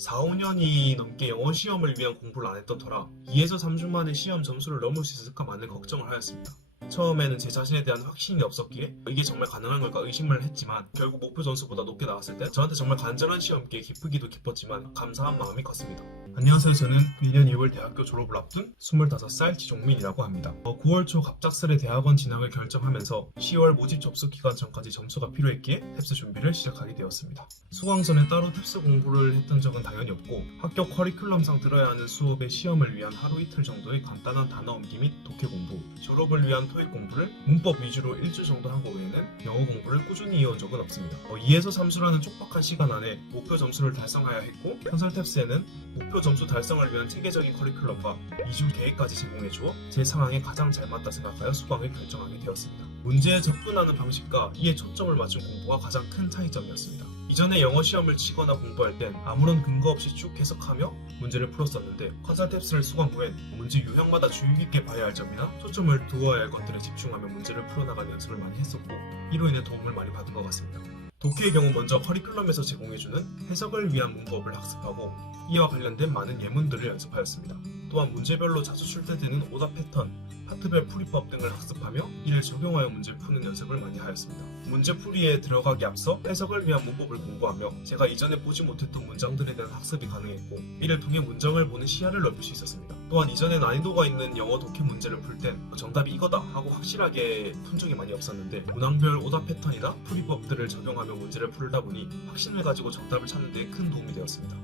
4, 5년이 넘게 영어 시험을 위한 공부를 안 했던 터라 2에서 3주 만에 시험 점수를 넘을 수 있을까 많은 걱정을 하였습니다. 처음에는 제 자신에 대한 확신이 없었기에 이게 정말 가능한 걸까 의심을 했지만 결국 목표 점수보다 높게 나왔을 때 저한테 정말 간절한 시험기에 기쁘기도 기뻤지만 감사한 마음이 컸습니다. 안녕하세요. 저는 2년 2월 대학교 졸업을 앞둔 25살 지종민이라고 합니다. 9월 초 갑작스레 대학원 진학을 결정하면서 10월 모집 접수 기간 전까지 점수가 필요했기에 탭스 준비를 시작하게 되었습니다. 수강 전에 따로 탭스 공부를 했던 적은 당연히 없고 학교 커리큘럼상 들어야 하는 수업의 시험을 위한 하루 이틀 정도의 간단한 단어 암기 및 독해 공부, 졸업을 위한 토익 공부를 문법 위주로 일주 정도 한 거 외에는 영어 공부를 꾸준히 이어온 적은 없습니다. 2에서 3수라는 촉박한 시간 안에 목표 점수를 달성해야 했고 컨설 탭스에는 목표 점수 달성을 위한 체계적인 커리큘럼과 2주 계획까지 제공해주어 제 상황에 가장 잘 맞다 생각하여 수강을 결정하게 되었습니다. 문제에 접근하는 방식과 이에 초점을 맞춘 공부가 가장 큰 차이점이었습니다. 이전에 영어 시험을 치거나 공부할 땐 아무런 근거 없이 쭉 해석하며 문제를 풀었었는데 컨설 탭스를 수강 후엔 문제 유형마다 주의 깊게 봐야 할 점이나 초점을 두어야 할 것들에 집중하며 문제를 풀어나가는 연습을 많이 했었고 이로 인해 도움을 많이 받은 것 같습니다. 독해의 경우 먼저 커리큘럼에서 제공해주는 해석을 위한 문법을 학습하고 이와 관련된 많은 예문들을 연습하였습니다. 또한 문제별로 자주 출제되는 오답 패턴, 파트별 풀이법 등을 학습하며 이를 적용하여 문제를 푸는 연습을 많이 하였습니다. 문제풀이에 들어가기 앞서 해석을 위한 문법을 공부하며 제가 이전에 보지 못했던 문장들에 대한 학습이 가능했고 이를 통해 문장을 보는 시야를 넓힐 수 있었습니다. 또한 이전에 난이도가 있는 영어 독해 문제를 풀 땐 정답이 이거다 하고 확실하게 푼 적이 많이 없었는데 문항별 오답 패턴이나 풀이법들을 적용하며 문제를 풀다 보니 확신을 가지고 정답을 찾는 데 큰 도움이 되었습니다.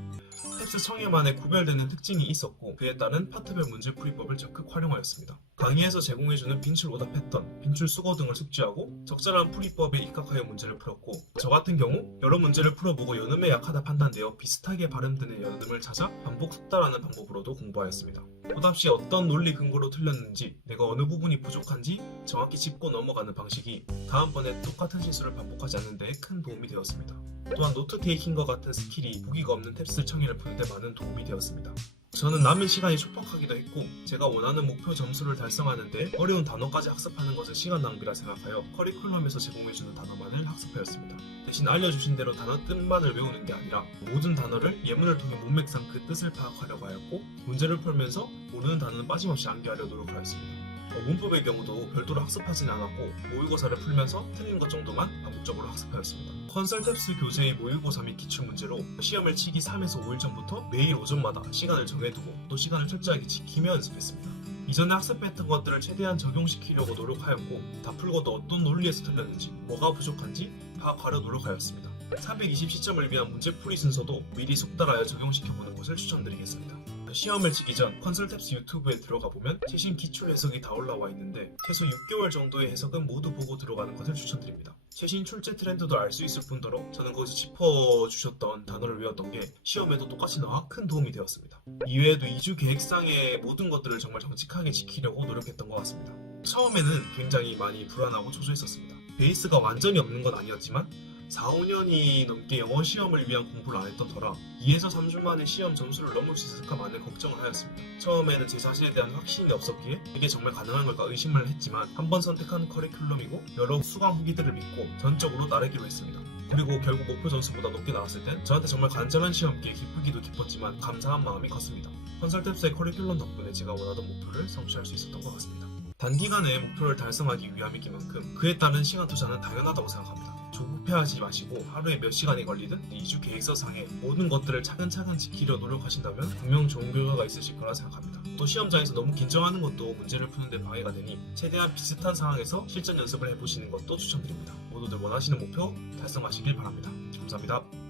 탭스 청해만의 구별되는 특징이 있었고 그에 따른 파트별 문제 풀이법을 적극 활용하였습니다. 강의에서 제공해주는 빈출 오답 패턴, 빈출 수거 등을 숙지하고 적절한 풀이법에 입각하여 문제를 풀었고 저 같은 경우 여러 문제를 풀어보고 연음에 약하다 판단되어 비슷하게 발음되는 연음을 찾아 반복 숙달하는 방법으로도 공부하였습니다. 오답 시 어떤 논리 근거로 틀렸는지 내가 어느 부분이 부족한지 정확히 짚고 넘어가는 방식이 다음번에 똑같은 실수를 반복하지 않는 데 큰 도움이 되었습니다. 또한 노트 테이킹과 같은 스킬이 보기가 없는 탭스 청해를 푸는 데 많은 도움이 되었습니다. 저는 남은 시간이 촉박하기도 했고 제가 원하는 목표 점수를 달성하는데 어려운 단어까지 학습하는 것은 시간 낭비라 생각하여 커리큘럼에서 제공해주는 단어만을 학습하였습니다. 대신 알려주신 대로 단어 뜻만을 외우는 게 아니라 모든 단어를 예문을 통해 문맥상 그 뜻을 파악하려고 하였고 문제를 풀면서 모르는 단어는 빠짐없이 암기하려 노력하였습니다. 문법의 경우도 별도로 학습하진 않았고 모의고사를 풀면서 틀린 것 정도만 반복적으로 학습하였습니다. 컨설 탭스 교재의 모의고사 및 기출문제로 시험을 치기 3에서 5일 전부터 매일 오전마다 시간을 정해두고 또 시간을 철저하게 지키며 연습했습니다. 이전에 학습했던 것들을 최대한 적용시키려고 노력하였고 다 풀고도 어떤 논리에서 틀렸는지 뭐가 부족한지 파악하려 노력하였습니다. 320 시점을 위한 문제풀이 순서도 미리 숙달하여 적용시켜보는 것을 추천드리겠습니다. 시험을 치기 전 컨설 탭스 유튜브에 들어가 보면 최신 기출 해석이 다 올라와 있는데 최소 6개월 정도의 해석은 모두 보고 들어가는 것을 추천드립니다. 최신 출제 트렌드도 알 수 있을 뿐더러 저는 거기서 짚어주셨던 단어를 외웠던 게 시험에도 똑같이 나와 큰 도움이 되었습니다. 이외에도 2주 계획상의 모든 것들을 정말 정직하게 지키려고 노력했던 것 같습니다. 처음에는 굉장히 많이 불안하고 초조했었습니다. 베이스가 완전히 없는 건 아니었지만 4, 5년이 넘게 영어 시험을 위한 공부를 안 했던 터라 2에서 3주 만에 시험 점수를 넘을 수 있을까 많은 걱정을 하였습니다. 처음에는 제 자신에 대한 확신이 없었기에 이게 정말 가능한 걸까 의심을 했지만 한 번 선택한 커리큘럼이고 여러 수강 후기들을 믿고 전적으로 따르기로 했습니다. 그리고 결국 목표 점수보다 높게 나왔을 땐 저한테 정말 간절한 시험기에 기쁘기도 기뻤지만 감사한 마음이 컸습니다. 컨설 탭스의 커리큘럼 덕분에 제가 원하던 목표를 성취할 수 있었던 것 같습니다. 단기간에 목표를 달성하기 위함이기만큼 그에 따른 시간 투자는 당연하다고 생각합니다. 조급해하지 마시고 하루에 몇 시간이 걸리든 2주 계획서상에 모든 것들을 차근차근 지키려 노력하신다면 분명 좋은 결과가 있으실 거라 생각합니다. 또 시험장에서 너무 긴장하는 것도 문제를 푸는 데 방해가 되니 최대한 비슷한 상황에서 실전 연습을 해보시는 것도 추천드립니다. 모두들 원하시는 목표 달성하시길 바랍니다. 감사합니다.